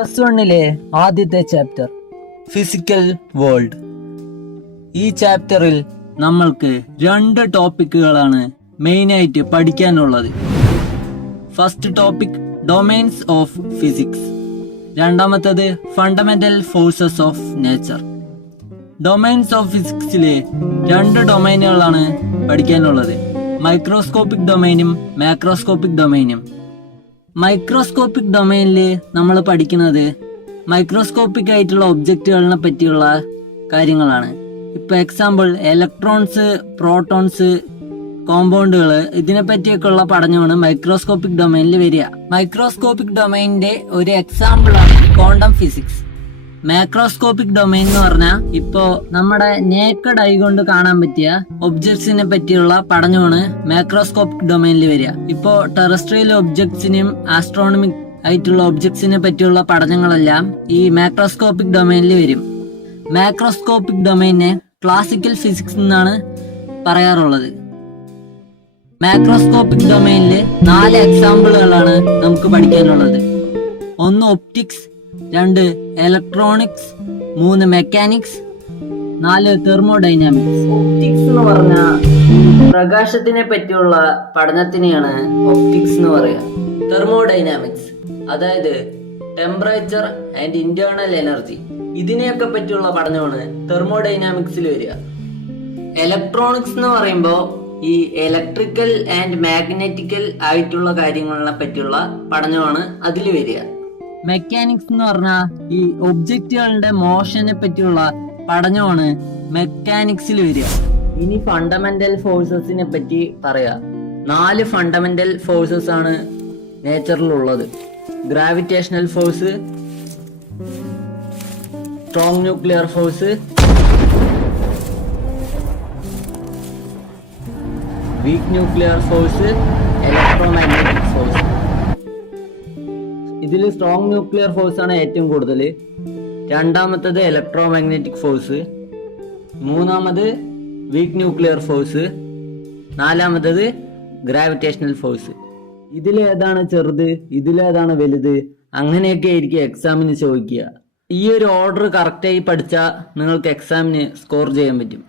+1 ആദ്യത്തെ chapter physical world. ഈ ചാപ്റ്ററിൽ നമ്മൾക്ക് 2 ടോപ്പിക്കുകളാണ് മെയിനായിട്ട് പഠിക്കാനുള്ളത്. First topic domains of physics, രണ്ടാമത്തത് fundamental forces of nature. Domains of ഫിസിക്സിലെ 2 ഡൊമൈനുകളാണ് പഠിക്കാനുള്ളത്, മൈക്രോസ്കോപ്പിക് ഡൊമൈനും മാക്രോസ്കോപ്പിക് ഡൊമൈനും. മൈക്രോസ്കോപ്പിക് ഡൊമൈനിൽ നമ്മൾ പഠിക്കുന്നത് മൈക്രോസ്കോപ്പിക് ആയിട്ടുള്ള ഒബ്ജക്റ്റുകളെ പറ്റിയുള്ള കാര്യങ്ങളാണ്. ഇപ്പോൾ എക്സാമ്പിൾ ഇലക്ട്രോൺസ്, പ്രോട്ടോൺസ്, കോമ്പൗണ്ടുകൾ, ഇതിനെ പറ്റിയൊക്കെയുള്ള പഠനമാണ് മൈക്രോസ്കോപ്പിക് ഡൊമൈനിൽ വരിക. മൈക്രോസ്കോപ്പിക് ഡൊമൈനിന്റെ ഒരു എക്സാമ്പിളാണ് ക്വാണ്ടം ഫിസിക്സ്. മാക്രോസ്കോപ്പിക് ഡൊമൈൻ എന്ന് പറഞ്ഞാൽ ഇപ്പോൾ നമ്മുടെ നേക്കഡ് ഐ കൊണ്ട് കാണാൻ പറ്റിയ ഒബ്ജക്ട്സിനെ പറ്റിയുള്ള പഠനമാണ് മാക്രോസ്കോപ്പിക് ഡൊമൈനിൽ വരിക. ഇപ്പോൾ ടെറസ്ട്രിയൽ ഒബ്ജക്ട്സിനും ആസ്ട്രോണമിക് ആയിട്ടുള്ള ഒബ്ജക്ട്സിനെ പറ്റിയുള്ള പഠനങ്ങളെല്ലാം ഈ മാക്രോസ്കോപ്പിക് ഡൊമൈനിൽ വരും. മാക്രോസ്കോപ്പിക് ഡൊമൈനെ ക്ലാസിക്കൽ ഫിസിക്സ് എന്നാണ് പറയാറുള്ളത്. മാക്രോസ്കോപ്പിക് ഡൊമൈനിൽ 4 എക്സാമ്പിളുകളാണ് നമുക്ക് പഠിക്കാനുള്ളത്. 1 optics, 2 electronics, 3 mechanics, 4 thermodynamics. Optics എന്ന് പറഞ്ഞാൽ പ്രകാശത്തിനെ പറ്റിയുള്ള പഠനത്തിനെയാണ് ഒപ്റ്റിക്സ് എന്ന് പറയുക. തെർമോഡൈനാമിക്സ് അതായത് ടെമ്പറേച്ചർ ആൻഡ് ഇന്റേണൽ എനർജി, ഇതിനെയൊക്കെ പറ്റിയുള്ള പഠനമാണ് തെർമോഡൈനാമിക്സിൽ വരിക. ഇലക്ട്രോണിക്സ് എന്ന് പറയുമ്പോൾ ഈ ഇലക്ട്രിക്കൽ ആൻഡ് മാഗ്നറ്റിക്കൽ ആയിട്ടുള്ള കാര്യങ്ങളെ പറ്റിയുള്ള പഠനമാണ് അതിൽ വരിക. മെക്കാനിക്സ് എന്ന് പറഞ്ഞാൽ ഈ ഒബ്ജക്റ്റുകളുടെ മോഷനെ പറ്റിയുള്ള പഠനമാണ് മെക്കാനിക്സിൽ വരിക. ഇനി ഫണ്ടമെന്റൽ ഫോഴ്സസിനെ പറ്റി പറയാം. 4 ഫണ്ടമെന്റൽ ഫോഴ്സസ് ആണ് നേച്ചറിലുള്ളത്. Gravitational force, strong nuclear force, weak nuclear force, electromagnetic force. ഇതിൽ സ്ട്രോങ് ന്യൂക്ലിയർ ഫോഴ്സ് ആണ് ഏറ്റവും കൂടുതൽ. രണ്ടാമത്തത് ഇലക്ട്രോമാഗ്നറ്റിക് ഫോഴ്സ്, മൂന്നാമത് വീക്ക് ന്യൂക്ലിയർ ഫോഴ്സ്, നാലാമത്തത് ഗ്രാവിറ്റേഷണൽ ഫോഴ്സ്. ഇതിലേതാണ് ചെറുത്, ഇതിലേതാണ് വലുത്, അങ്ങനെയൊക്കെ ആയിരിക്കും എക്സാമിന് ചോദിക്കുക. ഈ ഒരു ഓർഡർ കറക്റ്റായി പഠിച്ചാൽ നിങ്ങൾക്ക് എക്സാമിന് സ്കോർ ചെയ്യാൻ പറ്റും.